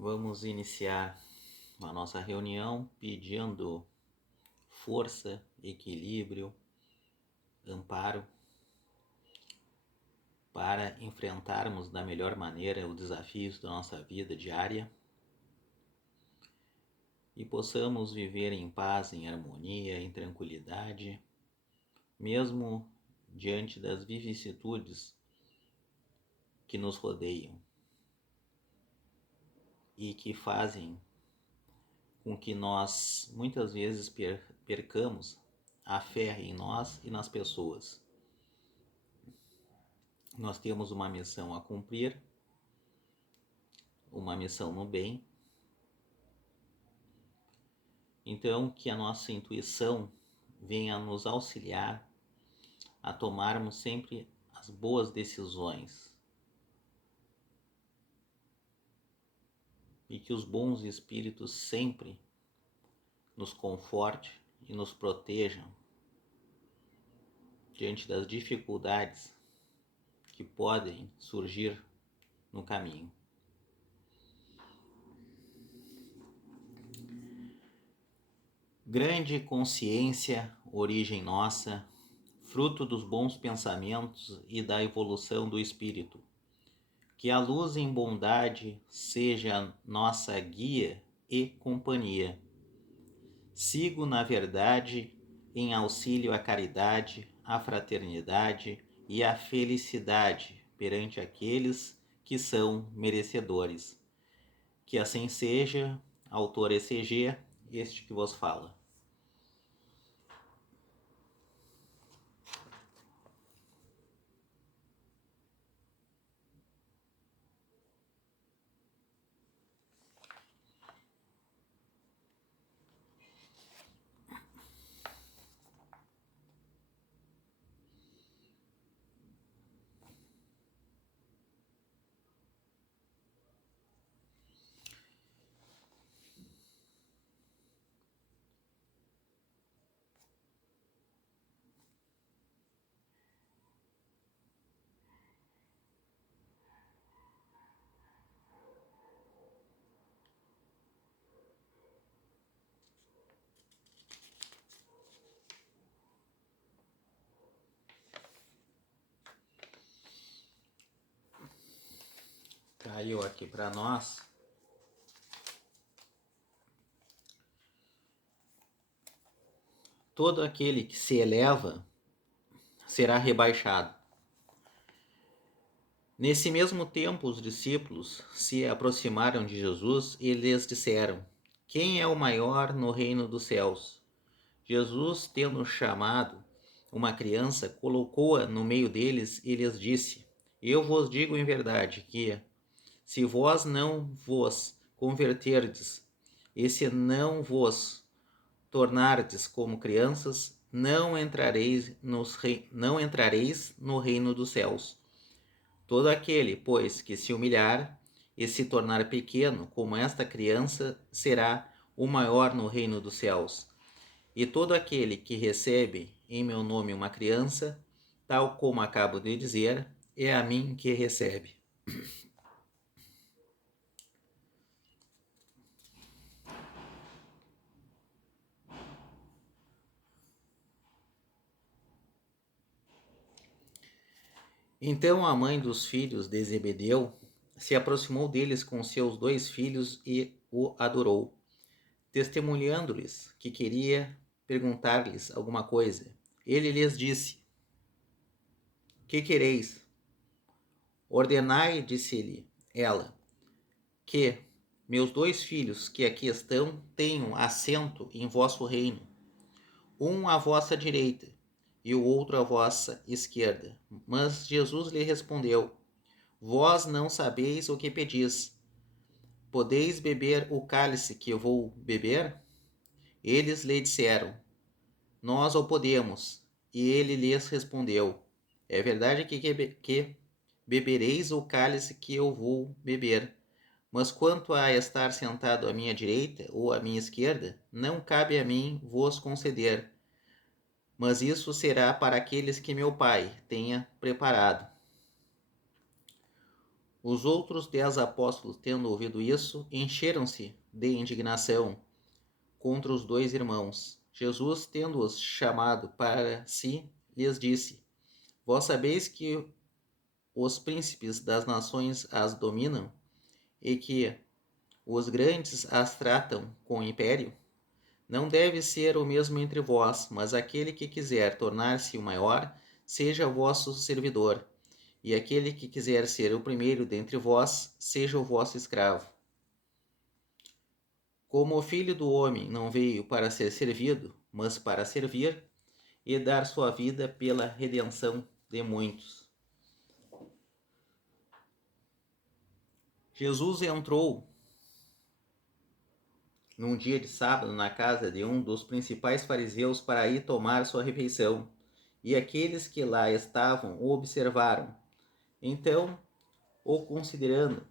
Vamos iniciar a nossa reunião pedindo força, equilíbrio, amparo para enfrentarmos da melhor maneira os desafios da nossa vida diária e possamos viver em paz, em harmonia, em tranquilidade, mesmo diante das vicissitudes que nos rodeiam e que fazem com que nós muitas vezes percamos a fé em nós e nas pessoas. Nós temos uma missão a cumprir, uma missão no bem. Então, que a nossa intuição venha nos auxiliar a tomarmos sempre as boas decisões e que os bons espíritos sempre nos confortem e nos protejam diante das dificuldades que podem surgir no caminho. Grande consciência, origem nossa, fruto dos bons pensamentos e da evolução do espírito. Que a luz em bondade seja nossa guia e companhia. Sigo na verdade em auxílio à caridade, à fraternidade e à felicidade perante aqueles que são merecedores. Que assim seja, autor ECG, este que vos fala. Caiu aqui para nós todo aquele que se eleva será rebaixado. Nesse mesmo tempo, os discípulos se aproximaram de Jesus e lhes disseram: Quem é o maior no reino dos céus? Jesus, tendo chamado uma criança, colocou-a no meio deles e lhes disse: Eu vos digo em verdade que, se vós não vos converterdes e se não vos tornardes como crianças, não entrareis no reino dos céus. Todo aquele, pois, que se humilhar e se tornar pequeno como esta criança, será o maior no reino dos céus. E todo aquele que recebe em meu nome uma criança, tal como acabo de dizer, é a mim que recebe. Então a mãe dos filhos de Zebedeu se aproximou deles com seus 2 filhos e o adorou, testemunhando-lhes que queria perguntar-lhes alguma coisa. Ele lhes disse: Que quereis? Ordenai, disse-lhe ela, que meus 2 filhos que aqui estão tenham assento em vosso reino, um à vossa direita e o outro à vossa esquerda. Mas Jesus lhe respondeu: Vós não sabeis o que pedis. Podeis beber o cálice que eu vou beber? Eles lhe disseram: Nós o podemos. E ele lhes respondeu: É verdade que bebereis o cálice que eu vou beber. Mas quanto a estar sentado à minha direita ou à minha esquerda, não cabe a mim vos conceder. Mas isso será para aqueles que meu Pai tenha preparado. Os outros 10 apóstolos, tendo ouvido isso, encheram-se de indignação contra os dois irmãos. Jesus, tendo-os chamado para si, lhes disse: Vós sabeis que os príncipes das nações as dominam e que os grandes as tratam com império? Não deve ser o mesmo entre vós, mas aquele que quiser tornar-se o maior, seja vosso servidor, e aquele que quiser ser o primeiro dentre vós, seja o vosso escravo. Como o Filho do Homem não veio para ser servido, mas para servir e dar sua vida pela redenção de muitos. Jesus entrou num dia de sábado na casa de um dos principais fariseus para ir tomar sua refeição, e aqueles que lá estavam o observaram. Então, o considerando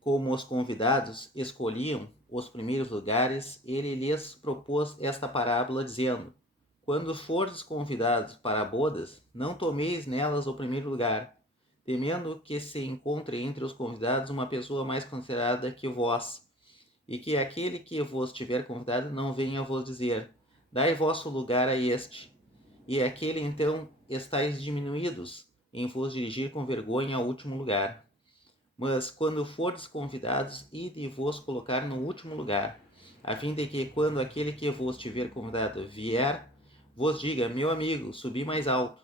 como os convidados escolhiam os primeiros lugares, ele lhes propôs esta parábola, dizendo: Quando fordes convidados para bodas, não tomeis nelas o primeiro lugar, temendo que se encontre entre os convidados uma pessoa mais considerada que vós, e que aquele que vos tiver convidado não venha vos dizer: Dai vosso lugar a este, e aquele então estáis diminuídos em vos dirigir com vergonha ao último lugar. Mas quando fordes convidados, ide vos colocar no último lugar, a fim de que, quando aquele que vos tiver convidado vier, vos diga: Meu amigo, subi mais alto.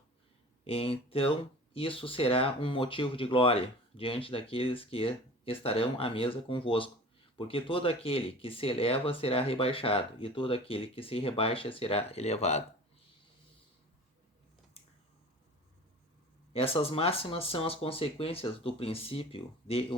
Então isso será um motivo de glória diante daqueles que estarão à mesa convosco. Porque todo aquele que se eleva será rebaixado, e todo aquele que se rebaixa será elevado. Essas máximas são as consequências do princípio de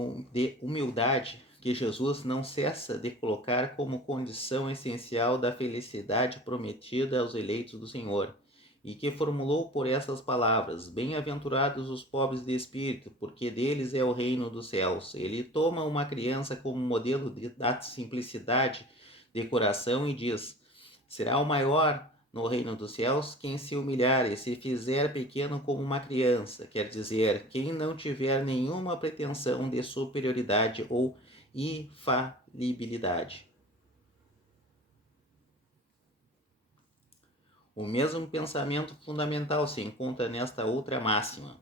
humildade que Jesus não cessa de colocar como condição essencial da felicidade prometida aos eleitos do Senhor, e que formulou por essas palavras: Bem-aventurados os pobres de espírito, porque deles é o reino dos céus. Ele toma uma criança como modelo da simplicidade de coração e diz: Será o maior no reino dos céus quem se humilhar e se fizer pequeno como uma criança, quer dizer, quem não tiver nenhuma pretensão de superioridade ou infalibilidade. O mesmo pensamento fundamental se encontra nesta outra máxima,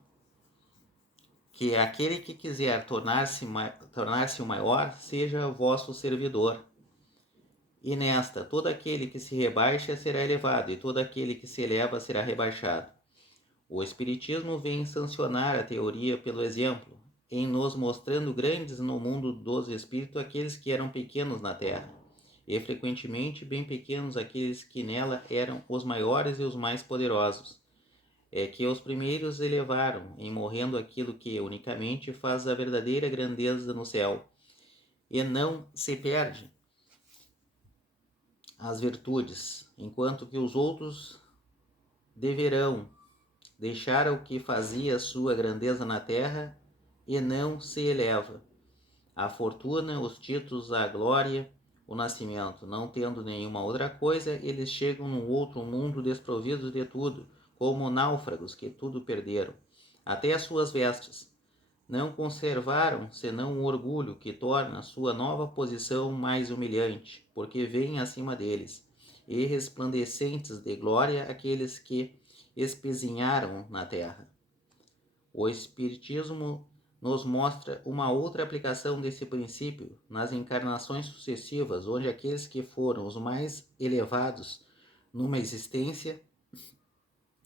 que aquele que quiser tornar-se o maior, seja vosso servidor. E nesta, todo aquele que se rebaixa será elevado, e todo aquele que se eleva será rebaixado. O Espiritismo vem sancionar a teoria pelo exemplo, em nos mostrando grandes no mundo dos espíritos aqueles que eram pequenos na terra, e frequentemente bem pequenos aqueles que nela eram os maiores e os mais poderosos. É que os primeiros elevaram, em morrendo aquilo que unicamente faz a verdadeira grandeza no céu, e não se perde as virtudes, enquanto que os outros deverão deixar o que fazia sua grandeza na terra e não se eleva. A fortuna, os títulos, a glória, o nascimento, não tendo nenhuma outra coisa, eles chegam num outro mundo desprovidos de tudo, como náufragos que tudo perderam, até as suas vestes. Não conservaram senão o orgulho que torna sua nova posição mais humilhante, porque vem acima deles, e resplandecentes de glória aqueles que espezinharam na terra. O Espiritismo nos mostra uma outra aplicação desse princípio nas encarnações sucessivas, onde aqueles que foram os mais elevados numa existência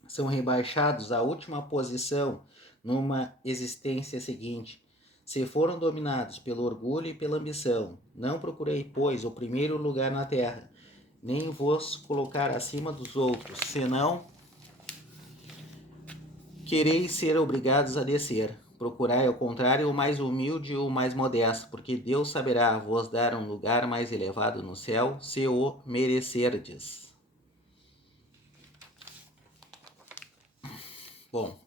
são rebaixados à última posição numa existência seguinte. Se foram dominados pelo orgulho e pela ambição, não procurei, pois, o primeiro lugar na terra, nem vos colocar acima dos outros, senão quereis ser obrigados a descer. Procurai, ao contrário, o mais humilde e o mais modesto, porque Deus saberá vos dar um lugar mais elevado no céu, se o merecerdes. Bom,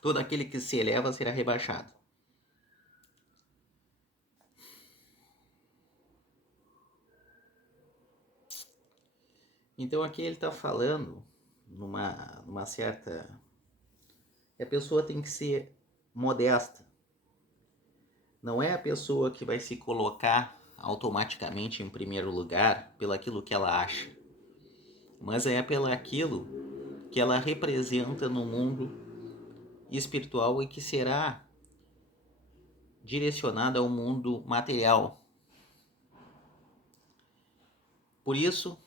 todo aquele que se eleva será rebaixado. Então aqui ele está falando numa certa... A pessoa tem que se modesta. Não é a pessoa que vai se colocar automaticamente em primeiro lugar pelo aquilo que ela acha, mas é pelo aquilo que ela representa no mundo espiritual e que será direcionada ao mundo material. Por isso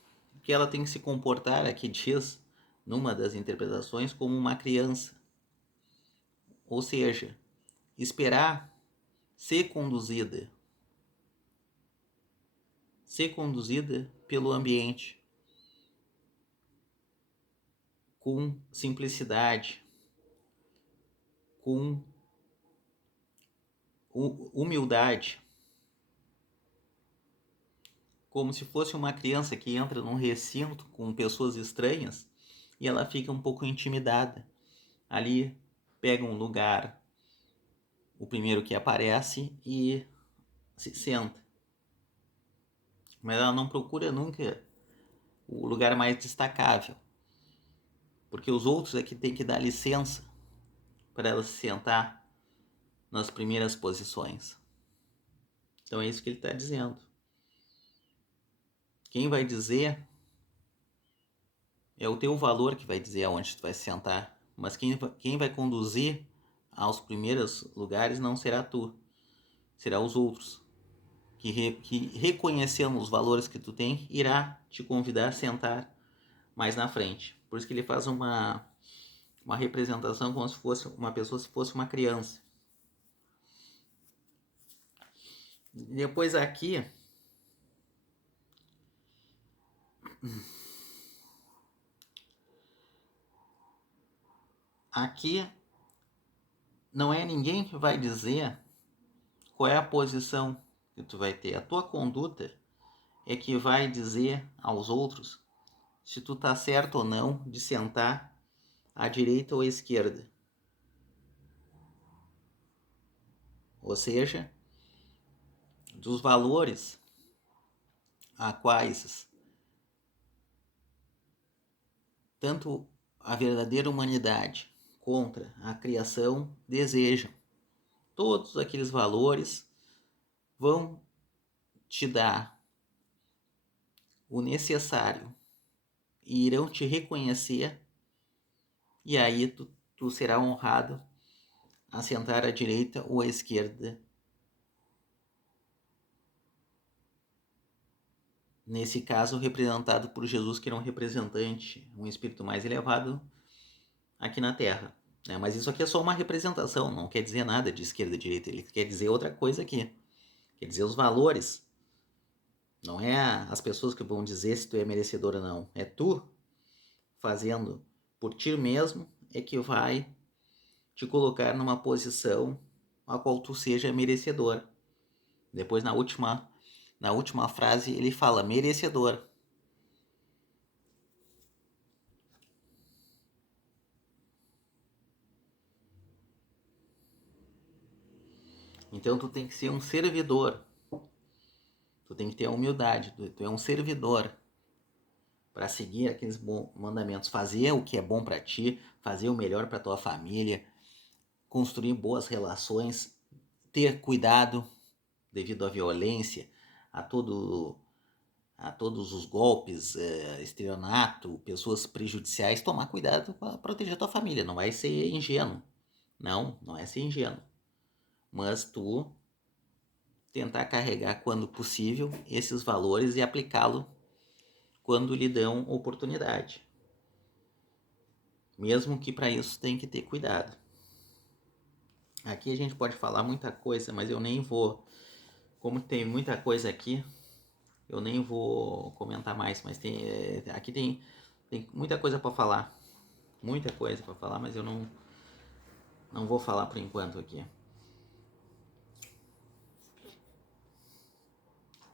que ela tem que se comportar, aqui diz, numa das interpretações, como uma criança. Ou seja, esperar ser conduzida pelo ambiente com simplicidade, com humildade, como se fosse uma criança que entra num recinto com pessoas estranhas e ela fica um pouco intimidada. Ali pega um lugar, o primeiro que aparece, e se senta. Mas ela não procura nunca o lugar mais destacável, porque os outros é que tem que dar licença para ela se sentar nas primeiras posições. Então é isso que ele está dizendo. Quem vai dizer é o teu valor que vai dizer aonde tu vai se sentar, mas quem vai conduzir aos primeiros lugares não será tu, será os outros, que reconhecendo os valores que tu tem, irá te convidar a sentar mais na frente. Por isso que ele faz uma representação como se fosse uma pessoa, se fosse uma criança. Depois aqui não é ninguém que vai dizer qual é a posição que tu vai ter. A tua conduta é que vai dizer aos outros se tu tá certo ou não de sentar à direita ou à esquerda. Ou seja, dos valores a quais tanto a verdadeira humanidade contra a criação desejam. Todos aqueles valores vão te dar o necessário e irão te reconhecer, e aí tu será honrado a sentar à direita ou à esquerda. Nesse caso, representado por Jesus, que era um representante, um espírito mais elevado aqui na Terra. Mas isso aqui é só uma representação, não quer dizer nada de esquerda e direita, ele quer dizer outra coisa aqui. Quer dizer os valores. Não é as pessoas que vão dizer se tu é merecedor ou não. É tu fazendo por ti mesmo é que vai te colocar numa posição a qual tu seja merecedor. Depois na última frase ele fala merecedor. Então tu tem que ser um servidor. Tu tem que ter a humildade. Tu é um servidor para seguir aqueles mandamentos, fazer o que é bom para ti, fazer o melhor para tua família, construir boas relações, ter cuidado devido à violência, a todos os golpes, estelionato, pessoas prejudiciais, tomar cuidado para proteger a tua família. Não vai ser ingênuo. Não é ser ingênuo. Mas tu tentar carregar quando possível esses valores e aplicá-lo quando lhe dão oportunidade. Mesmo que para isso tem que ter cuidado. Aqui a gente pode falar muita coisa, mas eu nem vou. Como tem muita coisa aqui, eu nem vou comentar mais. Mas aqui tem muita coisa para falar. Muita coisa para falar, mas eu não vou falar por enquanto aqui.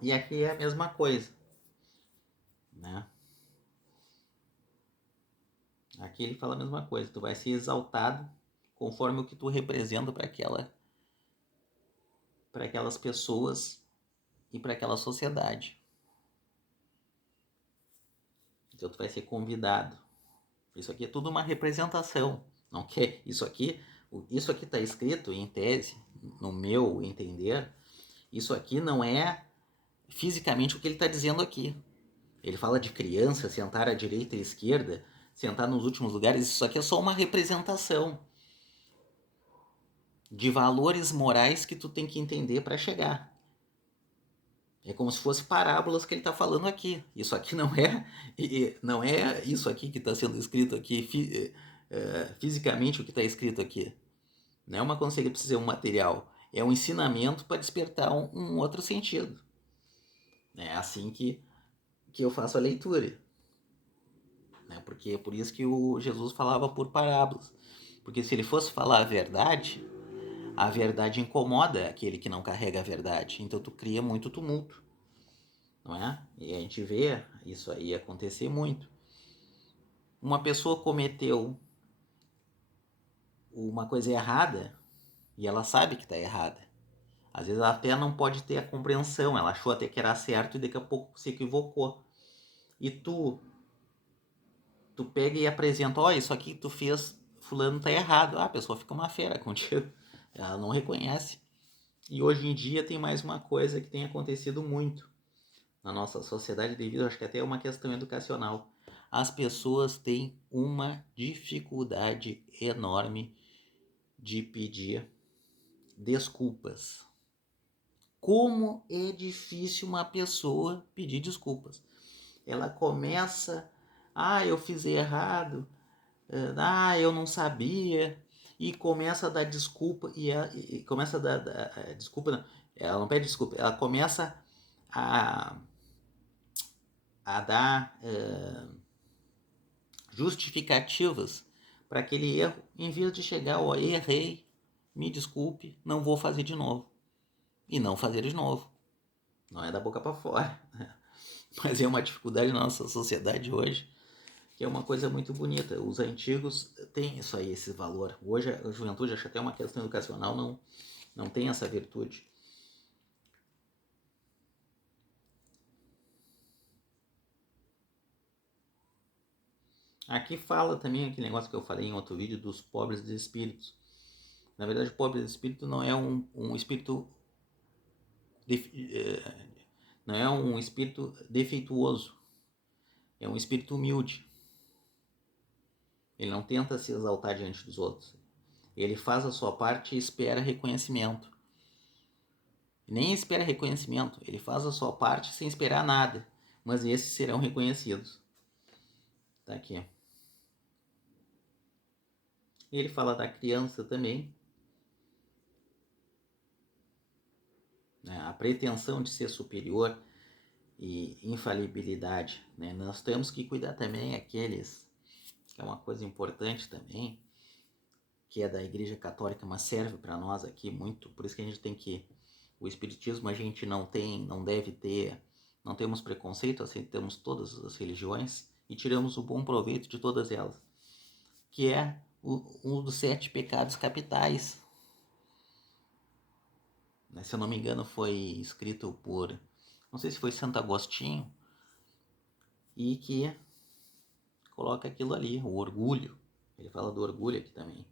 E aqui é a mesma coisa, né? Aqui ele fala a mesma coisa. Tu vai ser exaltado conforme o que tu representa para aquelas pessoas e para aquela sociedade. Então tu vai ser convidado. Isso aqui é tudo uma representação. Não quer? Isso aqui Isso aqui está escrito em tese, no meu entender, isso aqui não é fisicamente o que ele está dizendo aqui. Ele fala de criança, sentar à direita e à esquerda, sentar nos últimos lugares, isso aqui é só uma representação de valores morais que tu tem que entender para chegar. É como se fosse parábolas que ele está falando aqui. Isso aqui não é isso aqui que está sendo escrito aqui, fisicamente o que está escrito aqui. Não é uma concepção material, é um ensinamento para despertar um outro sentido. É assim que eu faço a leitura. Né? Porque é por isso que o Jesus falava por parábolas. Porque se ele fosse falar a verdade incomoda aquele que não carrega a verdade. Então tu cria muito tumulto. Não é? E a gente vê isso aí acontecer muito. Uma pessoa cometeu uma coisa errada e ela sabe que está errada. Às vezes ela até não pode ter a compreensão, ela achou até que era certo e daqui a pouco se equivocou. E tu pega e apresenta, ó, isso aqui que tu fez, fulano tá errado. Ah, a pessoa fica uma fera contigo. Ela não reconhece. E hoje em dia tem mais uma coisa que tem acontecido muito na nossa sociedade devido, acho que até é uma questão educacional. As pessoas têm uma dificuldade enorme de pedir desculpas. Como é difícil uma pessoa pedir desculpas. Ela começa, eu fiz errado, eu não sabia, e começa a dar desculpa, e começa a dar desculpa, não, ela não pede desculpa, ela começa a, a dar justificativas para aquele erro, em vez de chegar, errei, me desculpe, não vou fazer de novo. E não fazer de novo. Não é da boca para fora. Mas é uma dificuldade na nossa sociedade hoje, que é uma coisa muito bonita. Os antigos têm isso aí, esse valor. Hoje a juventude, acho que até uma questão educacional, não tem essa virtude. Aqui fala também aquele negócio que eu falei em outro vídeo dos pobres de espíritos. Na verdade, pobre de espírito não é um espírito não é um espírito defeituoso, é um espírito humilde. Ele não tenta se exaltar diante dos outros. Ele faz a sua parte e espera reconhecimento. Nem espera reconhecimento, ele faz a sua parte sem esperar nada, mas esses serão reconhecidos. Tá aqui. Ele fala da criança também, né? A pretensão de ser superior e infalibilidade, né? Nós temos que cuidar também aqueles, que é uma coisa importante também, que é da Igreja Católica, mas serve para nós aqui muito, por isso que a gente tem que, o Espiritismo a gente não deve ter, não temos preconceito, aceitamos todas as religiões e tiramos o bom proveito de todas elas, que é um dos 7 pecados capitais. Se eu não me engano foi escrito por, não sei se foi Santo Agostinho, e que coloca aquilo ali, o orgulho. Ele fala do orgulho aqui também.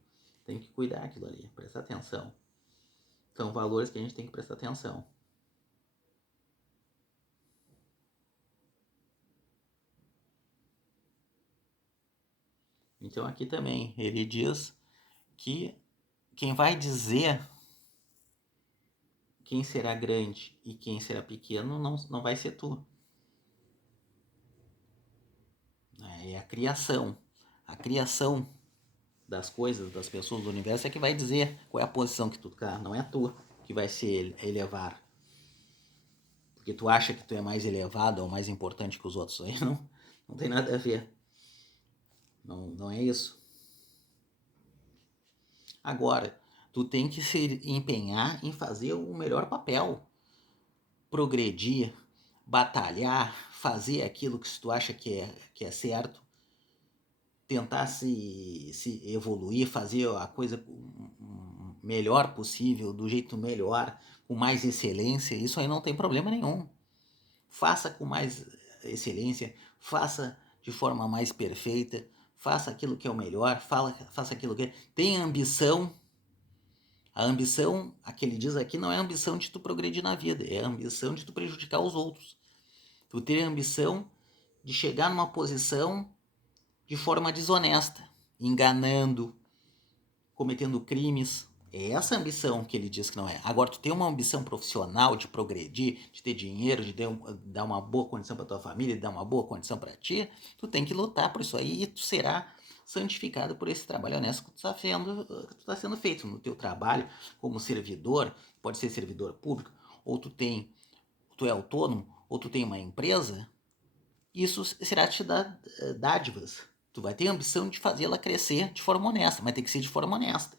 Tem que cuidar aquilo ali, prestar atenção. São valores que a gente tem que prestar atenção. Então aqui também ele diz que quem vai dizer quem será grande e quem será pequeno não vai ser tu. É a criação. A criação das coisas, das pessoas, do universo é que vai dizer qual é a posição que tu tá. Não é tu que vai se elevar. Porque tu acha que tu é mais elevado ou mais importante que os outros. Aí não tem nada a ver. Não é isso. Agora, tu tem que se empenhar em fazer o melhor papel. Progredir, batalhar, fazer aquilo que tu acha que é certo. Tentar se evoluir, fazer a coisa melhor possível, do jeito melhor, com mais excelência. Isso aí não tem problema nenhum. Faça com mais excelência, faça de forma mais perfeita, faça aquilo que é o melhor, faça aquilo que tenha ambição, A ambição, a que ele diz aqui, não é a ambição de tu progredir na vida, é a ambição de tu prejudicar os outros. Tu ter a ambição de chegar numa posição de forma desonesta, enganando, cometendo crimes. É essa ambição que ele diz que não é. Agora, tu tem uma ambição profissional de progredir, de ter dinheiro, de dar uma boa condição para tua família, de dar uma boa condição para ti, tu tem que lutar por isso aí e tu será santificado por esse trabalho honesto que tu está sendo feito no teu trabalho como servidor, pode ser servidor público, ou tu é autônomo, ou tu tem uma empresa, isso será te dar dádivas. Tu vai ter a ambição de fazê-la crescer de forma honesta, mas tem que ser de forma honesta,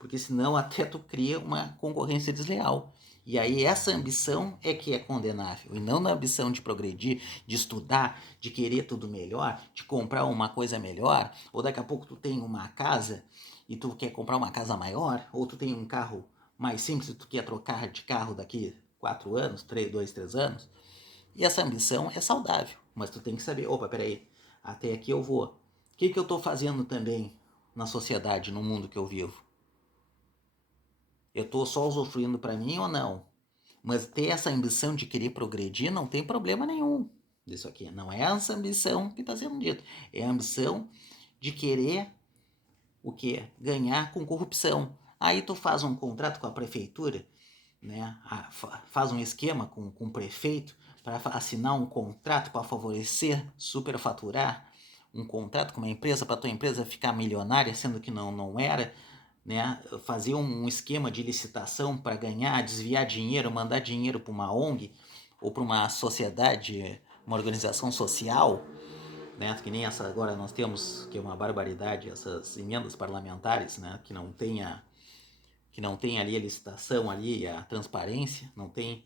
porque senão até tu cria uma concorrência desleal. E aí essa ambição é que é condenável, e não na ambição de progredir, de estudar, de querer tudo melhor, de comprar uma coisa melhor, ou daqui a pouco tu tem uma casa e tu quer comprar uma casa maior, ou tu tem um carro mais simples e tu quer trocar de carro daqui 4 anos, 2, 3 anos. E essa ambição é saudável, mas tu tem que saber, opa, peraí, até aqui eu vou. O que eu estou fazendo também na sociedade, no mundo que eu vivo? Eu estou só usufruindo para mim ou não? Mas ter essa ambição de querer progredir não tem problema nenhum disso aqui. Não é essa ambição que está sendo dito. É a ambição de querer o quê? Ganhar com corrupção. Aí tu faz um contrato com a prefeitura, né? Faz um esquema com o prefeito para assinar um contrato para favorecer, superfaturar, um contrato com uma empresa para tua empresa ficar milionária, sendo que não era, né? Fazer um esquema de licitação para ganhar, desviar dinheiro, mandar dinheiro para uma ONG ou para uma sociedade, uma organização social, né? Que nem essa agora nós temos, que é uma barbaridade, essas emendas parlamentares, né? Que não tem ali a licitação ali, a transparência, não vem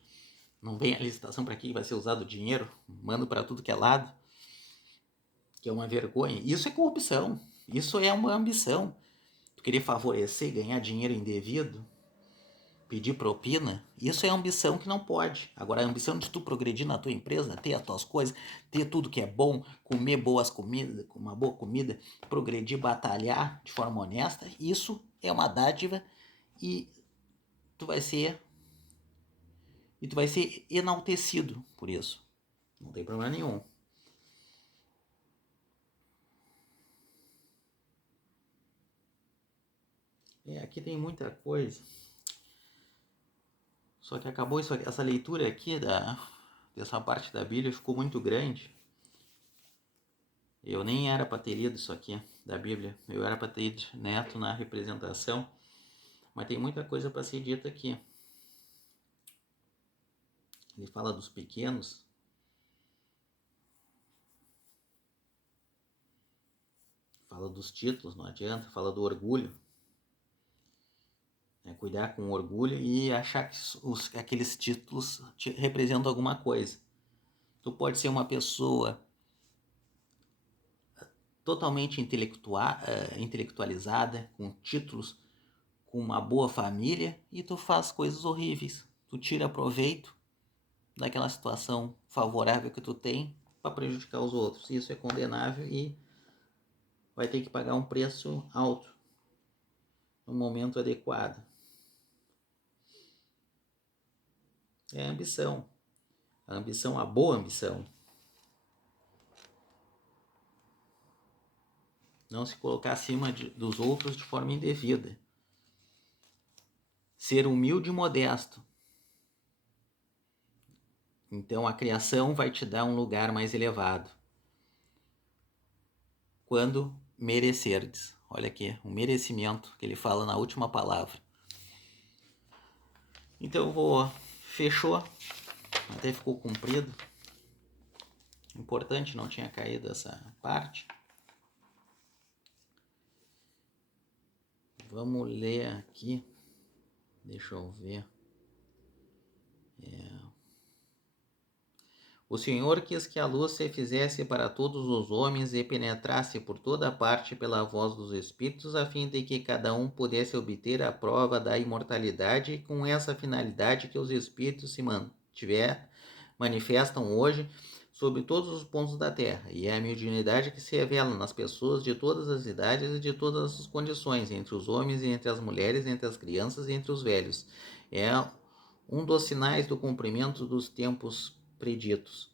a licitação para que vai ser usado o dinheiro, manda para tudo que é lado, que é uma vergonha. Isso é corrupção, isso é uma ambição. Tu querer favorecer, ganhar dinheiro indevido, pedir propina, isso é ambição que não pode. Agora, a ambição de tu progredir na tua empresa, ter as tuas coisas, ter tudo que é bom, comer boas comidas, uma boa comida, progredir, batalhar de forma honesta, isso é uma dádiva e tu vai ser enaltecido por isso. Não tem problema nenhum. Aqui tem muita coisa. Só que acabou essa leitura aqui dessa parte da Bíblia ficou muito grande. Eu nem era para ter lido isso aqui da Bíblia. Eu era para ter ido neto na representação. Mas tem muita coisa para ser dita aqui. Ele fala dos pequenos. Fala dos títulos, não adianta. Fala do orgulho. Cuidar com orgulho e achar que aqueles títulos representam alguma coisa. Tu pode ser uma pessoa totalmente intelectualizada, com títulos, com uma boa família, e tu faz coisas horríveis. Tu tira proveito daquela situação favorável que tu tem para prejudicar os outros. Isso é condenável e vai ter que pagar um preço alto no momento adequado. É a ambição. A ambição, a boa ambição. Não se colocar acima dos outros de forma indevida. Ser humilde e modesto. Então a criação vai te dar um lugar mais elevado. Quando merecerdes. Olha aqui, o merecimento que ele fala na última palavra. Então fechou. Até ficou comprido. Importante, não tinha caído essa parte. Vamos ler aqui. Deixa eu ver. O Senhor quis que a luz se fizesse para todos os homens e penetrasse por toda parte pela voz dos Espíritos, a fim de que cada um pudesse obter a prova da imortalidade, e com essa finalidade que os Espíritos se manifestam hoje sobre todos os pontos da terra, e é a mediunidade que se revela nas pessoas de todas as idades e de todas as condições, entre os homens e entre as mulheres, entre as crianças e entre os velhos. É um dos sinais do cumprimento dos tempos preditos.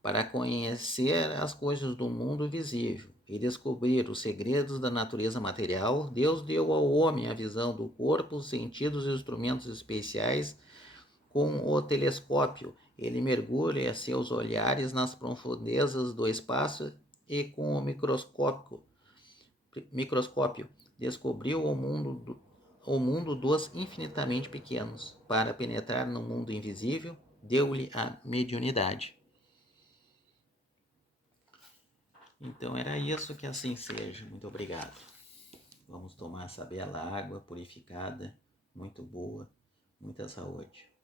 Para conhecer as coisas do mundo visível e descobrir os segredos da natureza material, Deus deu ao homem a visão do corpo, os sentidos e os instrumentos especiais. Com o telescópio, ele mergulha seus olhares nas profundezas do espaço e com o microscópio descobriu o mundo dos infinitamente pequenos. Para penetrar no mundo invisível, deu-lhe a mediunidade. Então era isso, que assim seja. Muito obrigado. Vamos tomar essa bela água purificada, muito boa, muita saúde.